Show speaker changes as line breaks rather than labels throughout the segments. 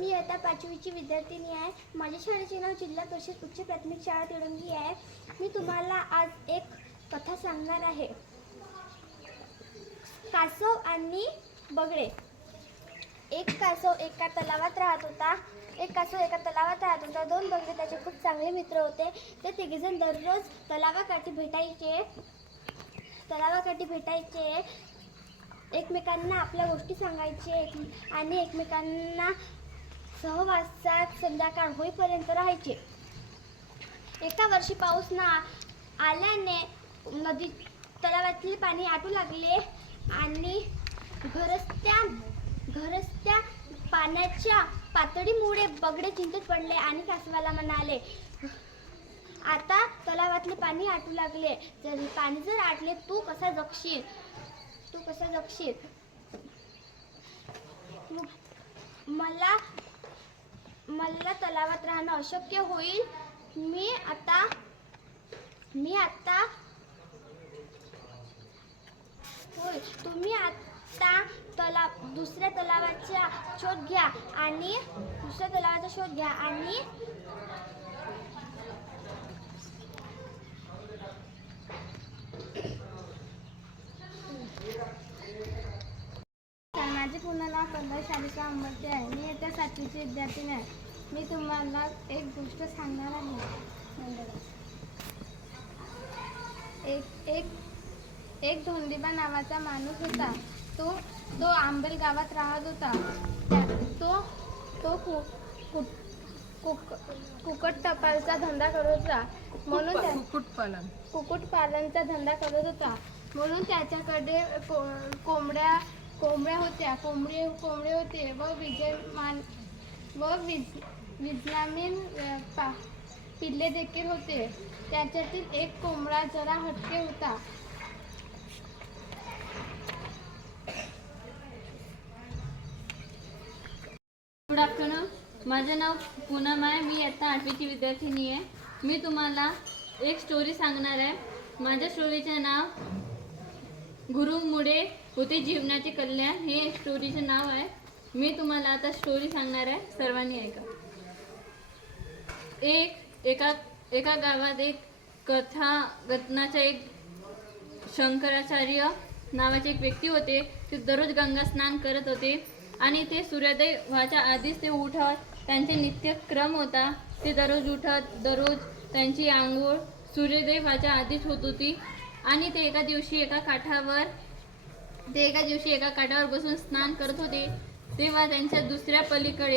मी आता पाचवीची विद्यार्थिनी आहे. माझ्या शाळेचे नाव जिल्हा परिषद उच्च प्राथमिक शाळा तिळंगी आहे. मी तुम्हाला आज एक कथा सांगणार आहे. कासव आणि बगडे एक कासव एका तलावात राहत होता. एक कासव एका तलावात राहत होता. दोन बगळे त्याचे खूप चांगले मित्र होते. ते तिघेजण दररोज तलावाकाठी भेटायचे. तलावाकाठी भेटायचे. एकमेकांना आपल्या गोष्टी सांगायचे. एक- आणि एकमेकांना सहवासात संध्याकाळ होईपर्यंत राहायचे. एका वर्षी पाऊस ना आल्याने नदी तलावातील पाणी आटू लागले आणि घरस्त्या घरस्त्या पाण्याच्या पातळीमुळे बगडे चिंतेत पडले आणि कासवाला म्हणाले आता तलावातले पाणी आटू लागले. जर पाणी जर आटले तू कसा जगशील? तू कसा जगशील? मला मला तलावात राहणं अशक्य होईल. मी आता मी आता होय तुम्ही आता तलाव दुसऱ्या तलावाचा शोध घ्या आणि दुसऱ्या तलावाचा शोध घ्या आणि माझे पूर्ण नाव कन्नड शालिका अंबरते आहे. मी येत्या सातवीची विद्यार्थिनी आहे मी तुम्हाला एक गोष्ट सांगणार आहे. एक एक एक धोंडीबा नावाचा माणूस होता. तो तो आंबेल गावात राहत होता. तो तो कु कुक- कुक कुकट टपालचा धंदा करत होता. म्हणून त्या
कुक्कुटपालन.
कुक्कुटपालनचा धंदा करत होता. म्हणून त्याच्याकडे को कोंबड्या कोंबड्या होत्या कोंबडे कोंबडे होते व विजयमान व विज विजनामीन पा पिल्ले देखील होते. त्याच्यातील एक कोंबडा जरा हटके होता.
गुड आफ्टरनून माझं नाव पूनम आहे. मी आता आठवीची विद्यार्थिनी आहे. मी तुम्हाला एक स्टोरी सांगणार आहे. माझ्या स्टोरीचे नाव गुरुमुळे होते जीवनाचे कल्याण हे स्टोरीचे नाव आहे. मी तुम्हाला आता स्टोरी सांगणार आहे. सर्वांनी ऐका. एक एका एका गावात एक कथा गतनाचा एक शंकराचार्य नावाचे एक व्यक्ती होते. ते दररोज गंगा स्नान करत होते आणि ते सूर्योदय व्हायच्या आधीच ते उठत त्यांचे नित्यक्रम होता. ते दररोज उठत दररोज त्यांची आंघोळ सूर्योदय व्हायच्या आधीच होत होती. आणि ते एका दिवशी एका काठावर ते एका दिवशी एका काठावर बसून स्नान करत होते. तेव्हा त्यांच्या दुसऱ्या पलीकडे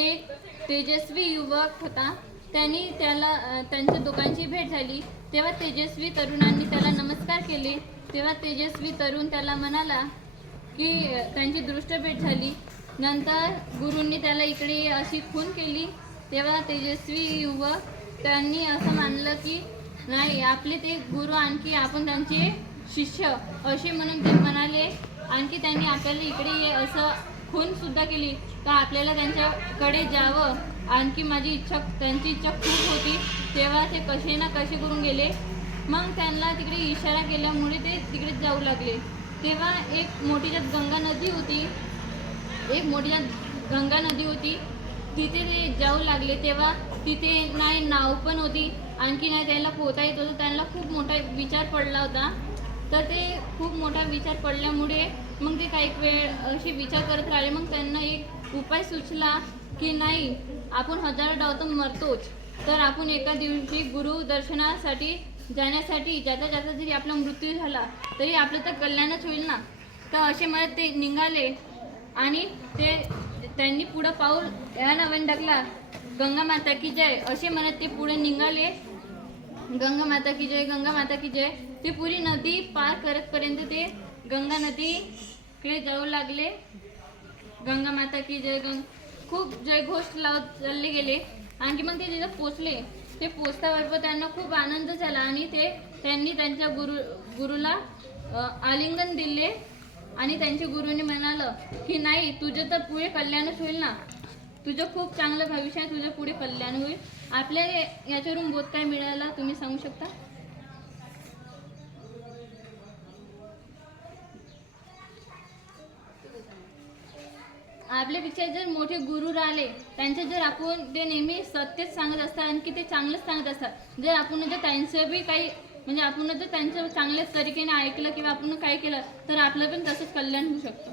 एक तेजस्वी युवक होता. त्यांनी त्याला त्यांच्या दोघांची भेट झाली. तेव्हा तेजस्वी तरुणांनी त्याला नमस्कार केले. तेव्हा तेजस्वी तरुण त्याला म्हणाला की त्यांची दृष्ट भेट झाली. नंतर गुरूंनी त्याला इकडे अशी खून केली. तेव्हा तेजस्वी युवक त्यांनी असं मानलं की नाही आपले ते गुरु आणखी आपण त्यांचे शिष्य असे म्हणून ते म्हणाले. आणखी त्यांनी आपल्याला इकडे ये असं खून सुद्धा केली. तर आपल्याला त्यांच्याकडे जावं. आणखी माझी इच्छा त्यांची इच्छा खूप होती. तेव्हा ते कसे ना कसे करून गेले. मग त्यांना तिकडे इशारा केल्यामुळे ते तिकडे जाऊ लागले. तेव्हा एक मोठी ज्यात गंगा नदी होती. एक मोठी ज्यात गंगा नदी होती. तिथे ते जाऊ लागले. तेव्हा तिथे नाही नाव पण होती. आणखी नाही त्यांना पोहता येत होतं. त्यांना खूप मोठा विचार पडला होता. तर ते खूप मोठा विचार पडल्यामुळे मग ते काही वेळ असे विचार करत राहिले. मग त्यांना एक उपाय सुचला की नाही आपण हजार डाव तर मरतोच. तर आपण एका दिवशी गुरु दर्शनासाठी जाण्यासाठी जाता जाता जरी आपला मृत्यू झाला तरी आपलं तर कल्याणच होईल ना? तर असे म्हणत ते निघाले आणि ते त्यांनी पुढं पाऊल या नव्याने टाकला गंगा माता की जय. असे म्हणत ते पुढे निघाले. गंगा माता की जय गंगा माता की जय. ते पुरी नदी पार करतपर्यंत ते गंगा नदीकडे जाऊ लागले. गंगा माता की जय गंग खूप जयघोष लावत चालले गेले. आणखी मग ते तिथं पोचले. ते पोचल्याबरोबर त्यांना खूप आनंद झाला आणि ते त्यांनी त्यांच्या गुरु गुरुला आलिंगन दिले. आणि त्यांच्या गुरुने म्हणालं की नाही तुझं तर पुढे कल्याणच होईल ना. तुझं खूप चांगलं भविष्य आहे तुझं पुढे कल्याण होईल. आपल्या याच्यावरून बोध काय मिळाला तुम्ही सांगू शकता? आपल्यापेक्षा जर मोठे गुरु राहिले त्यांचे जर आपण ते नेहमी सत्यच सांगत असतात आणखी ते चांगलंच सांगत असतात जर आपण जर त्यांचं बी काही म्हणजे आपण जर त्यांचं चांगल्याच तरीकेने ऐकलं किंवा आपण काही केलं तर आपलं पण तसंच कल्याण होऊ शकतं.